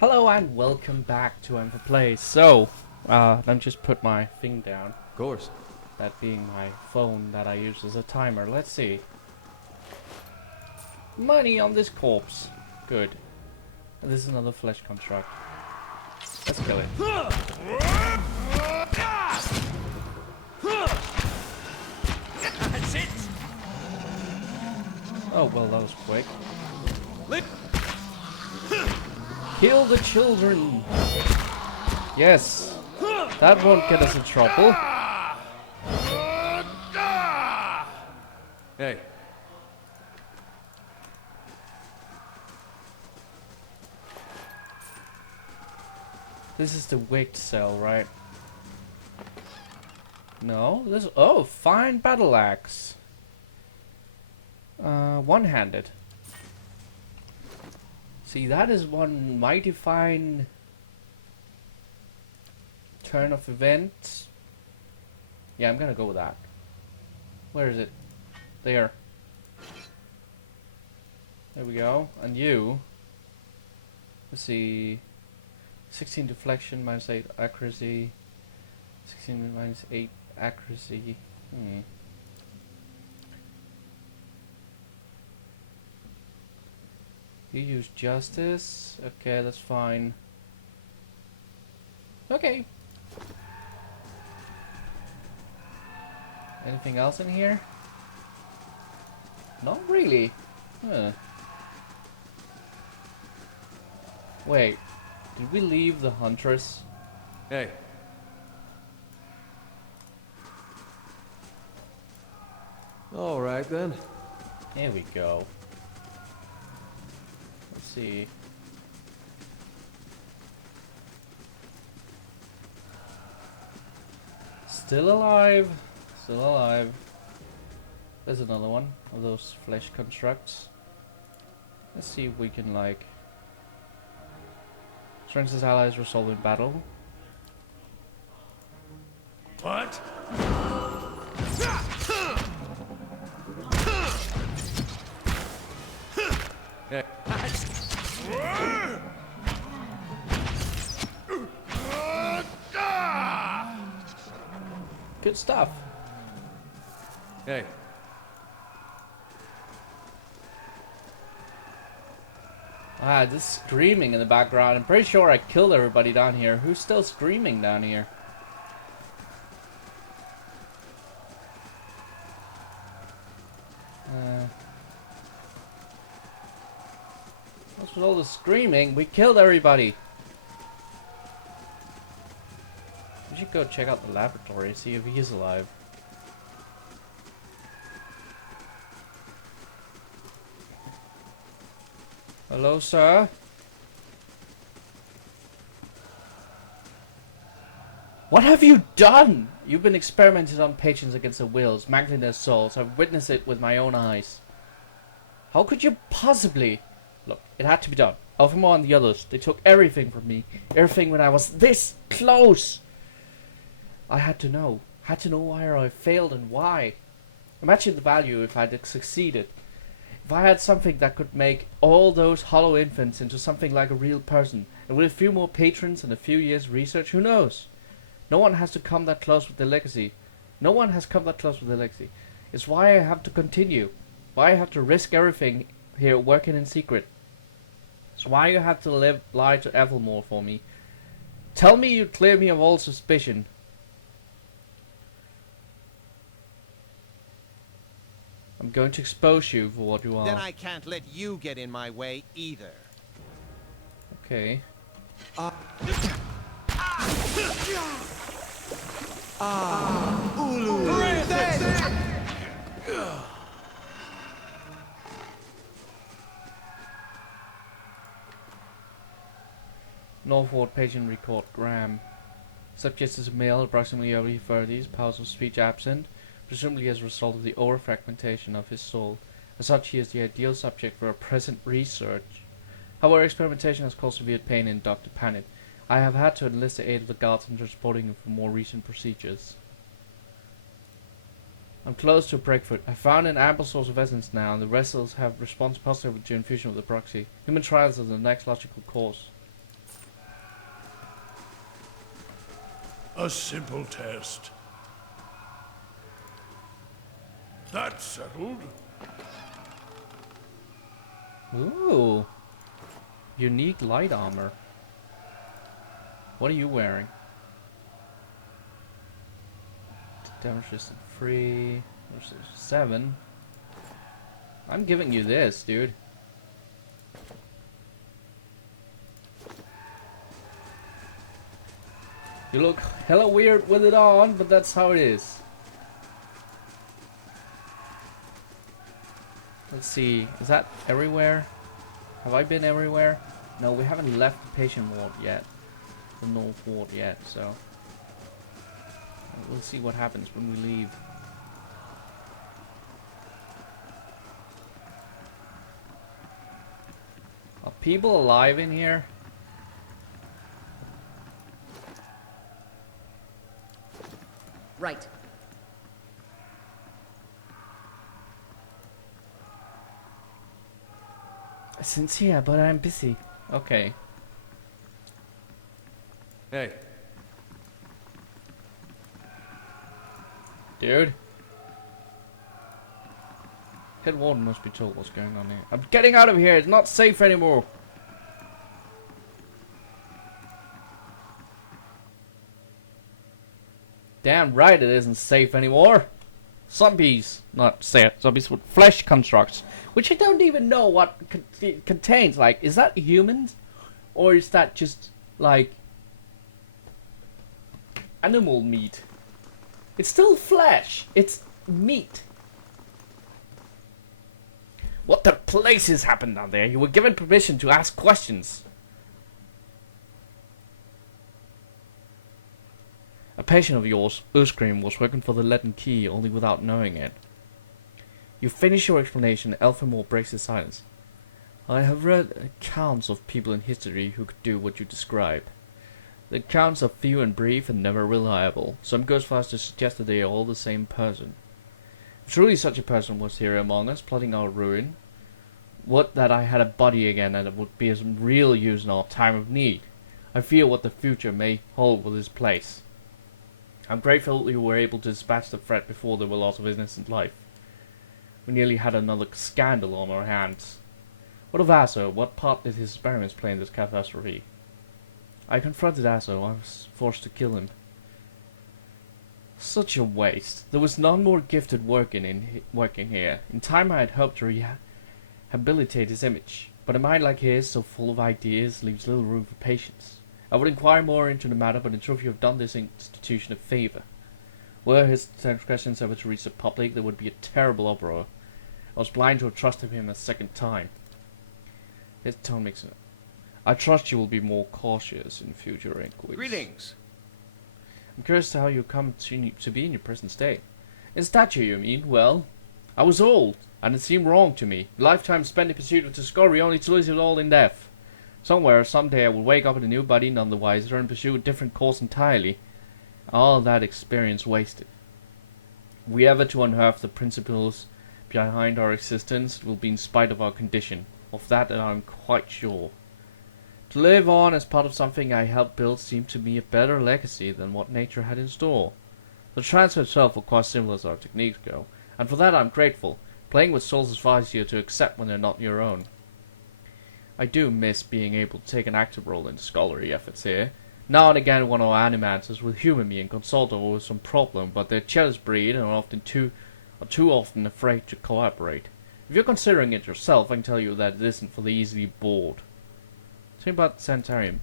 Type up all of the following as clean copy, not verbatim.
Hello and welcome back to Ankford Plays. So, let me just put my thing down. Of course. That being my phone that I use as a timer. Let's see. Money on this corpse. Good. And this is another flesh construct. Let's kill it. That's it. Oh, well, that was quick. Kill the children! Yes! That won't get us in trouble. Hey. This is the wicked cell, right? No, this. Oh, fine battle axe. One-handed. See, that is one mighty fine turn of events. Yeah, I'm gonna go with that. Where is it? There. There we go. And you. Let's see. 16 deflection, minus 8 accuracy. 16 minus 8 accuracy. You use justice. Okay, that's fine. Okay. Anything else in here? Not really. Huh. Wait. Did we leave the Huntress? Hey. All right then. Here we go. Let's see. Still alive. Still alive. There's another one of those flesh constructs. Let's see if we can like strengthens allies resolve in battle. What? Hey. Good stuff. Hey. Ah, this screaming in the background. I'm pretty sure I killed everybody down here. Who's still screaming down here? What's with all the screaming? We killed everybody. We should go check out the laboratory, see if he's alive. Hello, sir? What have you done? You've been experimented on patients against their wills, mangling their souls. I've witnessed it with my own eyes. How could you possibly? Look, it had to be done. Alphamore and the others, they took everything from me. Everything when I was this close. I had to know. Had to know where I failed and why. Imagine the value if I had succeeded. If I had something that could make all those hollow infants into something like a real person, and with a few more patrons and a few years research, who knows? No one has to come that close with the legacy. No one has come that close with the legacy. It's why I have to continue. Why I have to risk everything here working in secret. It's why you have to lie to Evermore for me. Tell me you clear me of all suspicion. I'm going to expose you for what you are. Then I can't let you get in my way either. Okay. Northward patient record Graham. Subject is a male, approximately early 30s, powers of speech absent, presumably as a result of the overfragmentation of his soul. As such, he is the ideal subject for a present research. However, experimentation has caused severe pain in Dr. Panet. I have had to enlist the aid of the guards in transporting him for more recent procedures. I'm close to breakthrough. I found an ample source of essence now, and the vessels have responded positively to infusion of the proxy. Human trials are the next logical course. A simple test. That's settled. Ooh. Unique light armor. What are you wearing? Damage resistance 3. 7. I'm giving you this, dude. You look hella weird with it on, but that's how it is. Let's see, is that everywhere? Have I been everywhere? No, we haven't left the patient ward yet. The North Ward yet, so... we'll see what happens when we leave. Are people alive in here? Right. Sincere, but I'm busy. Okay. Hey. Dude. Head warden must be told what's going on here. I'm getting out of here. It's not safe anymore. Damn right it isn't safe anymore. Zombies. Not safe. Zombies with flesh constructs. Which I don't even know what it contains. Like, is that humans? Or is that just, like, animal meat? It's still flesh. It's meat. What the places happened down there? You were given permission to ask questions. A patient of yours, Uskrim, was working for the Latin Key, only without knowing it. You finish your explanation, Elfimore breaks his silence. I have read accounts of people in history who could do what you describe. The accounts are few and brief and never reliable. Some goes far as to suggest that they are all the same person. If truly such a person was here among us, plotting our ruin, would that I had a body again and it would be of some real use in our time of need. I fear what the future may hold with this place. I'm grateful you were able to dispatch the threat before there were loss of innocent life. We nearly had another scandal on our hands. What of Aso? What part did his experiments play in this catastrophe? I confronted Aso. I was forced to kill him. Such a waste. There was none more gifted working here. In time I had hoped to rehabilitate his image, but a mind like his, so full of ideas, leaves little room for patience. I would inquire more into the matter, but in truth you have done this institution a favour. Were his transgressions ever to reach the public, there would be a terrible uproar. I was blind to have trusted him a second time. His tone makes it. I trust you will be more cautious in future inquiries. Greetings. I'm curious to how you come to be in your present state. In stature, you mean? Well, I was old, and it seemed wrong to me. A lifetime spent in pursuit of discovery, only to lose it all in death. Somewhere, someday, I will wake up in a new body, none the wiser, and pursue a different course entirely. All that experience wasted. If we ever to unearth the principles behind our existence, it will be in spite of our condition. Of that I am quite sure. To live on as part of something I helped build seemed to me a better legacy than what nature had in store. The transfer itself was quite simple as our techniques go, and for that I'm grateful. Playing with souls is far easier to accept when they're not your own. I do miss being able to take an active role in the scholarly efforts here. Now and again one of our animators will humour me and consult over some problem, but they're jealous breed and are too often afraid to cooperate. If you're considering it yourself, I can tell you that it isn't for the easily bored. Think about the Sanitarium.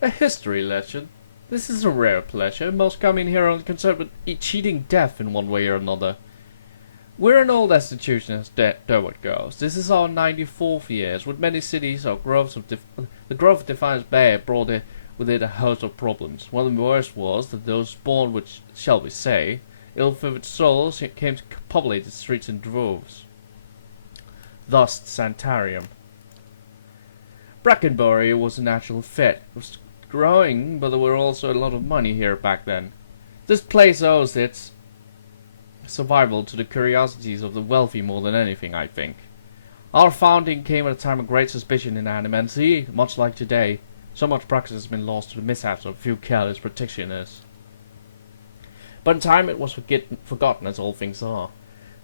A history lesson. This is a rare pleasure. Most come in here are concerned with cheating death in one way or another. We're an old institution as Derwent goes. This is our 94th year. With many cities, the growth of Defiance Bay brought with it a host of problems. One of the worst was that those born with, shall we say, ill-favored souls came to populate the streets in droves. Thus the Sanitarium. Brackenbury was a natural fit. It was growing, but there were also a lot of money here back then. This place owes its survival to the curiosities of the wealthy more than anything, I think. Our founding came at a time of great suspicion in animancy, much like today. So much practice has been lost to the mishaps of a few careless practitioners. But in time it was forgotten, as all things are.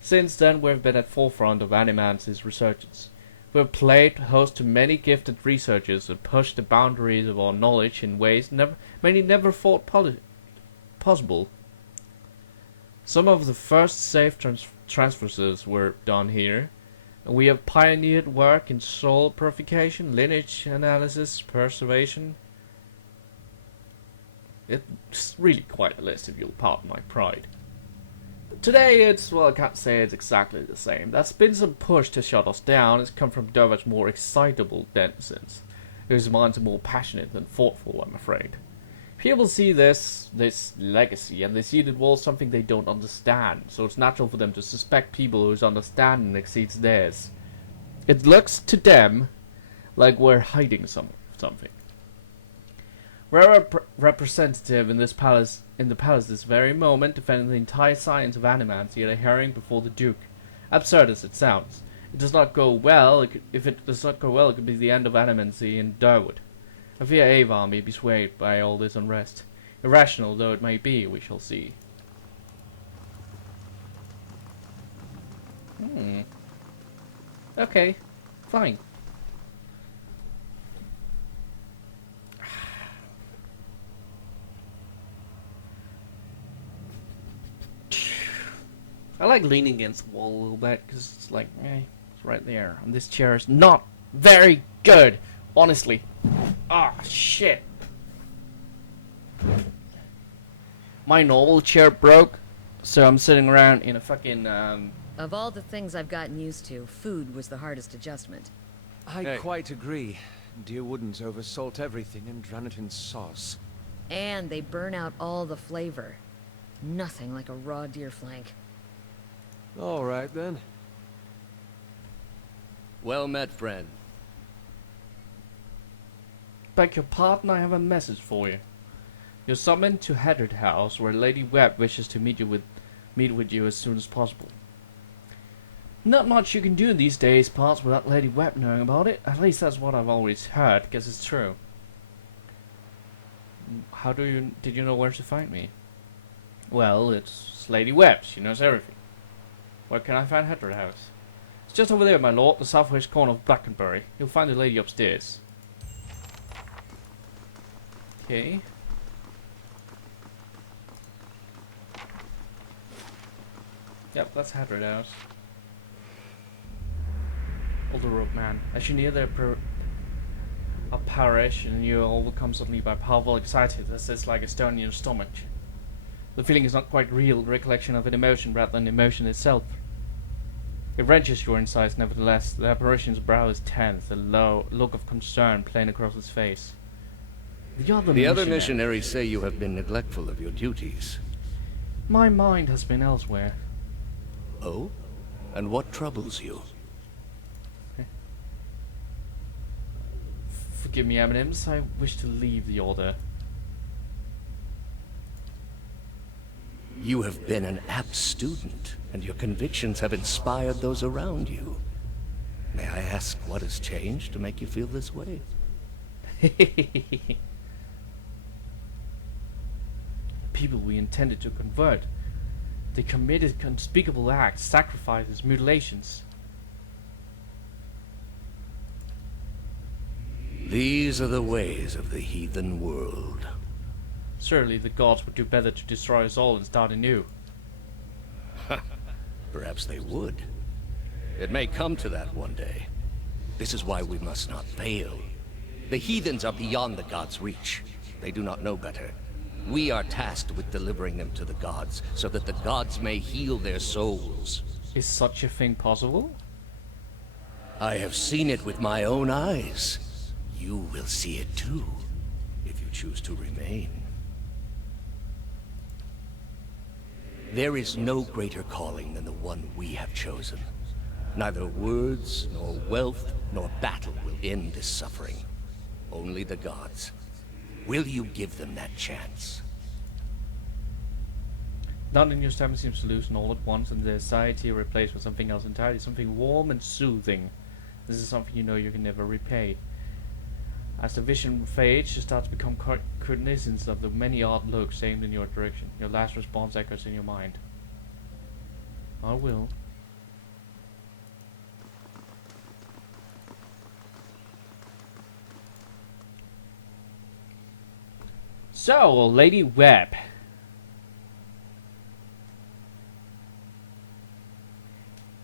Since then we've been at forefront of Animance's resurgence. We've played host to many gifted researchers and pushed the boundaries of our knowledge in ways many never thought possible. Some of the first safe transfers were done here. We have pioneered work in soul purification, lineage analysis, preservation. It's really quite a list, if you'll pardon my pride. Today well, I can't say it's exactly the same. There's been some push to shut us down. It's come from Dover's more excitable denizens, whose minds are more passionate than thoughtful, I'm afraid. People see this legacy, and they see the wall something they don't understand, so it's natural for them to suspect people whose understanding exceeds theirs. It looks to them like we're hiding something. We're a representative in the palace this very moment, defending the entire science of Animance, yet a hearing before the Duke. Absurd as it sounds. It does not go well. If it does not go well, it could be the end of Animancy in Durwood. I fear Avar may be swayed by all this unrest. Irrational though it may be, we shall see. Okay, fine. I like leaning against the wall a little bit, because it's like, it's right there. And this chair is not very good, honestly. Ah, shit. My normal chair broke, so I'm sitting around in a fucking, Of all the things I've gotten used to, food was the hardest adjustment. Hey. Quite agree. Dear Woodens oversalt everything and drown it in sauce. And they burn out all the flavor. Nothing like a raw deer flank. All right, then. Well met, friend. Beg your pardon, I have a message for you. You're summoned to Haddard House, where Lady Webb wishes to meet with you as soon as possible. Not much you can do these days, parts, without Lady Webb knowing about it. At least that's what I've always heard, guess it's true. Did you know where to find me? Well, it's Lady Webb. She knows everything. Where can I find Haddard House? It's just over there, my lord, the southwest corner of Blackenbury. You'll find the lady upstairs. Okay. Yep, that's Haddard House. Older rope man. As you near a parish, and you are overcome suddenly by powerful anxiety that sits like a stone in your stomach. The feeling is not quite real, the recollection of an emotion rather than emotion itself. It wrenches your insides, nevertheless. The apparition's brow is tense, a low look of concern playing across his face. The other missionaries say you have been neglectful of your duties. My mind has been elsewhere. Oh? And what troubles you? Forgive me, Eminems. I wish to leave the Order. You have been an apt student, and your convictions have inspired those around you. May I ask what has changed to make you feel this way? People we intended to convert. They committed unspeakable acts, sacrifices, mutilations. These are the ways of the heathen world. Surely the gods would do better to destroy us all and start anew. Perhaps they would. It may come to that one day. This is why we must not fail. The heathens are beyond the gods' reach. They do not know better. We are tasked with delivering them to the gods, so that the gods may heal their souls. Is such a thing possible? I have seen it with my own eyes. You will see it too, if you choose to remain. There is no greater calling than the one we have chosen. Neither words, nor wealth, nor battle will end this suffering. Only the gods. Will you give them that chance? None in your stomach seems to loosen all at once, and the anxiety replaced with something else entirely, something warm and soothing. This is something you know you can never repay. As the vision fades, you start to become cognizant of the many odd looks aimed in your direction. Your last response echoes in your mind. I will. So, Lady Webb.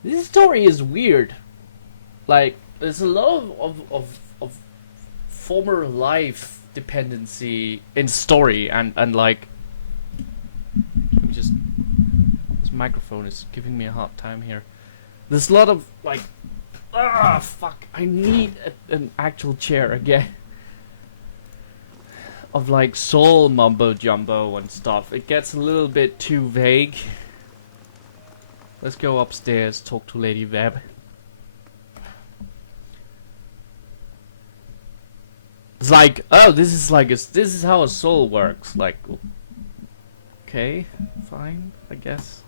This story is weird. Like, there's a lot of former life dependency in story, and like, let me just, this microphone is giving me a hard time here. There's a lot of like, fuck, I need an actual chair again. Of like soul mumbo jumbo and stuff. It gets a little bit too vague. Let's go upstairs, talk to Lady Webb. It's like, oh, this is how a soul works. Like, okay, fine, I guess.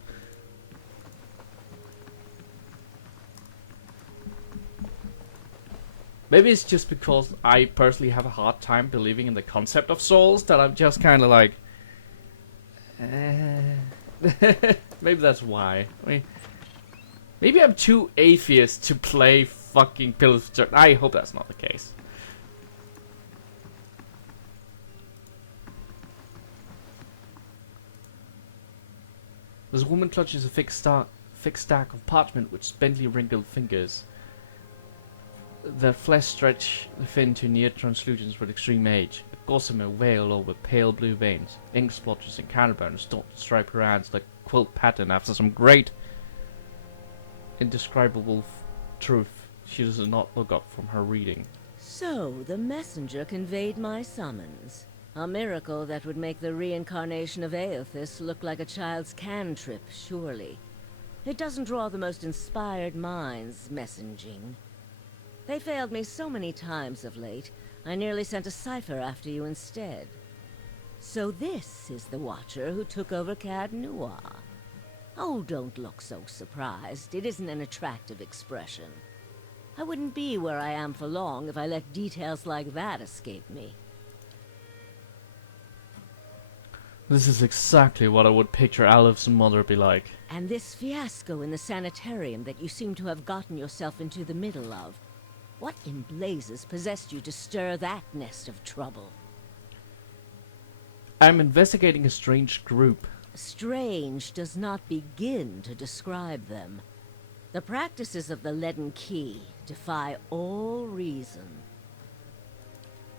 Maybe it's just because I personally have a hard time believing in the concept of souls that I'm just kind of like, maybe that's why. I mean, maybe I'm too atheist to play fucking Pillars of Eternity. I hope that's not the case. This woman clutches a thick stack of parchment with spindly wrinkled fingers. The flesh stretched thin to near translucence with extreme age. A gossamer veil over pale blue veins. Ink splotches and counterburns stripe her hands like a quilt pattern after some great indescribable truth she does not look up from her reading. So, the messenger conveyed my summons. A miracle that would make the reincarnation of Aothis look like a child's cantrip, surely. It doesn't draw the most inspired minds, messaging. They failed me so many times of late, I nearly sent a cipher after you instead. So this is the Watcher who took over Cad Noir. Oh, don't look so surprised. It isn't an attractive expression. I wouldn't be where I am for long if I let details like that escape me. This is exactly what I would picture Alif's mother be like. And this fiasco in the sanitarium that you seem to have gotten yourself into the middle of. What in blazes possessed you to stir that nest of trouble? I'm investigating a strange group. Strange does not begin to describe them. The practices of the Leaden Key defy all reason.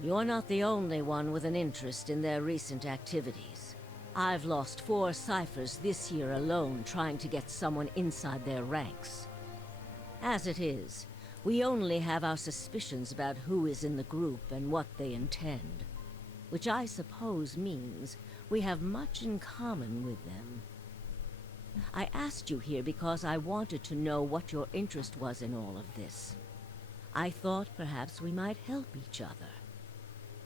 You're not the only one with an interest in their recent activities. I've lost 4 ciphers this year alone trying to get someone inside their ranks. As it is, we only have our suspicions about who is in the group and what they intend. Which I suppose means we have much in common with them. I asked you here because I wanted to know what your interest was in all of this. I thought perhaps we might help each other.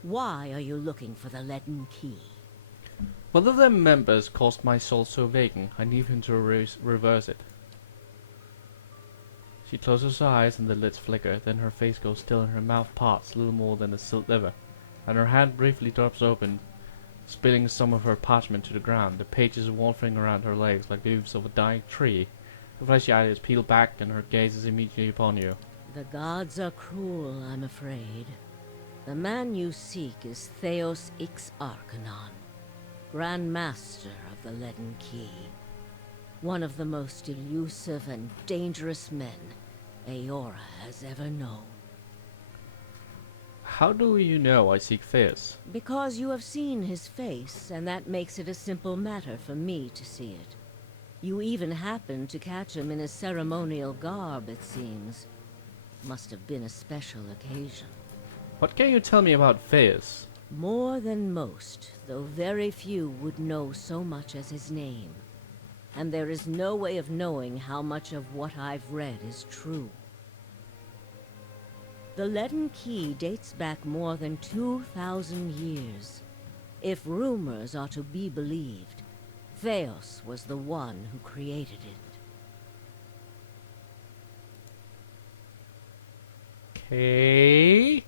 Why are you looking for the Leaden Key? One of their members caused my soul so vacant, I need him to reverse it. She closes her eyes and the lids flicker, then her face goes still and her mouth parts little more than a silt liver, and her hand briefly drops open, spilling some of her parchment to the ground. The pages wandering around her legs like the leaves of a dying tree. Her fleshy eyelids peel back and her gaze is immediately upon you. The gods are cruel, I'm afraid. The man you seek is Theos Ix Arcanon, Grand Master of the Leaden Key. One of the most elusive and dangerous men Eora has ever known. How do you know I seek Theus? Because you have seen his face, and that makes it a simple matter for me to see it. You even happened to catch him in his ceremonial garb, it seems. Must have been a special occasion. What can you tell me about Theus? More than most, though very few would know so much as his name. And there is no way of knowing how much of what I've read is true. The Leaden Key dates back more than 2,000 years. If rumors are to be believed, Theos was the one who created it. Okay.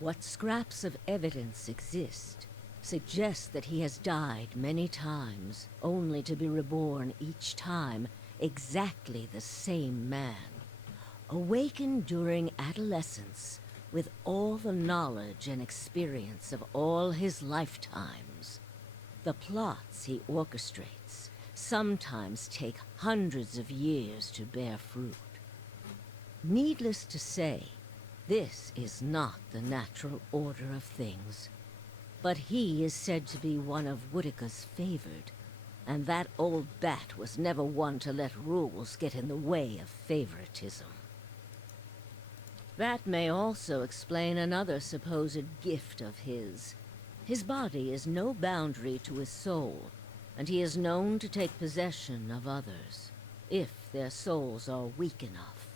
What scraps of evidence exist suggest that he has died many times, only to be reborn each time exactly the same man, awakened during adolescence with all the knowledge and experience of all his lifetimes. The plots he orchestrates sometimes take hundreds of years to bear fruit. Needless to say, this is not the natural order of things. But he is said to be one of Whitaker's favored, and that old bat was never one to let rules get in the way of favoritism. That may also explain another supposed gift of his. His body is no boundary to his soul, and he is known to take possession of others, if their souls are weak enough.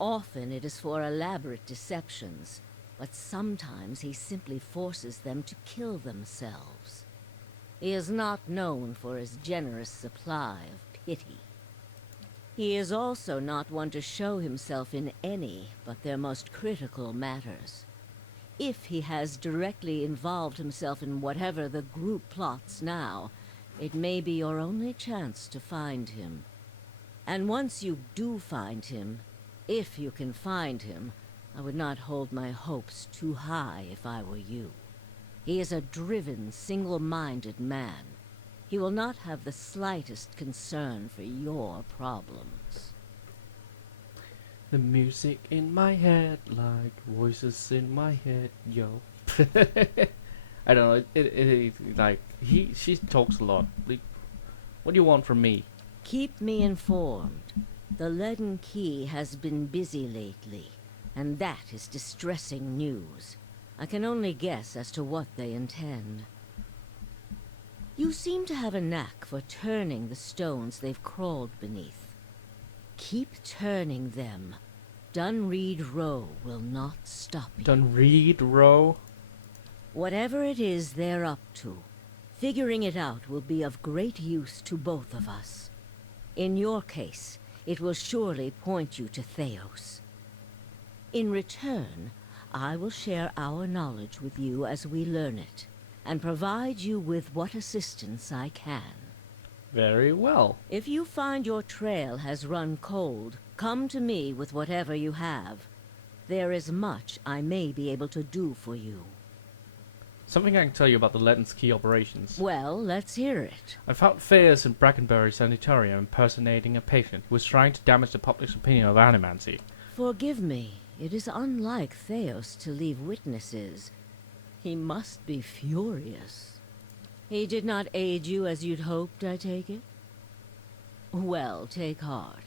Often it is for elaborate deceptions, but sometimes he simply forces them to kill themselves. He is not known for his generous supply of pity. He is also not one to show himself in any but their most critical matters. If he has directly involved himself in whatever the group plots now, it may be your only chance to find him. And once you do find him, if you can find him, I would not hold my hopes too high if I were you. He is a driven, single-minded man. He will not have the slightest concern for your problems. The music in my head, like voices in my head, yo. I don't know. She talks a lot. Like, what do you want from me? Keep me informed. The Leaden Key has been busy lately, and that is distressing news. I can only guess as to what they intend. You seem to have a knack for turning the stones they've crawled beneath. Keep turning them. Dunreed Row will not stop you. Dunreed Row? Whatever it is they're up to, figuring it out will be of great use to both of us. In your case, it will surely point you to Theos. In return, I will share our knowledge with you as we learn it, and provide you with what assistance I can. Very well. If you find your trail has run cold, come to me with whatever you have. There is much I may be able to do for you. Something I can tell you about the Leaden's Key operations. Well, let's hear it. I found Theus in Brackenbury Sanitarium impersonating a patient who was trying to damage the public's opinion of animancy. Forgive me, it is unlike Theos to leave witnesses. He must be furious. He did not aid you as you'd hoped, I take it? Well, take heart.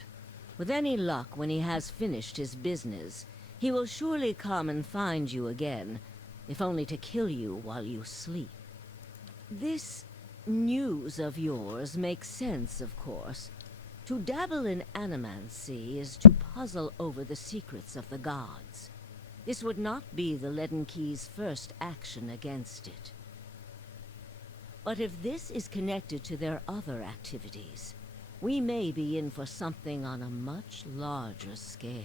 With any luck, when he has finished his business, he will surely come and find you again, if only to kill you while you sleep. This news of yours makes sense, of course. To dabble in animancy is to puzzle over the secrets of the gods. This would not be the Leaden Key's first action against it. But if this is connected to their other activities, we may be in for something on a much larger scale.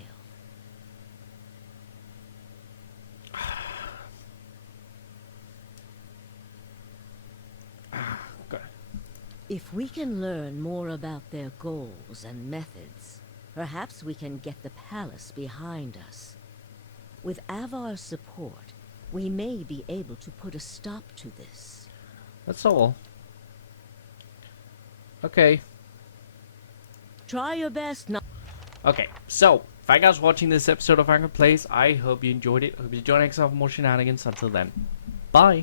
If we can learn more about their goals and methods, perhaps we can get the palace behind us. With Avar's support, we may be able to put a stop to this. That's all. Okay. Try your best not... Okay, so, thank you guys for watching this episode of Ankford Plays. I hope you enjoyed it. I hope you join next time for more shenanigans. Until then, bye.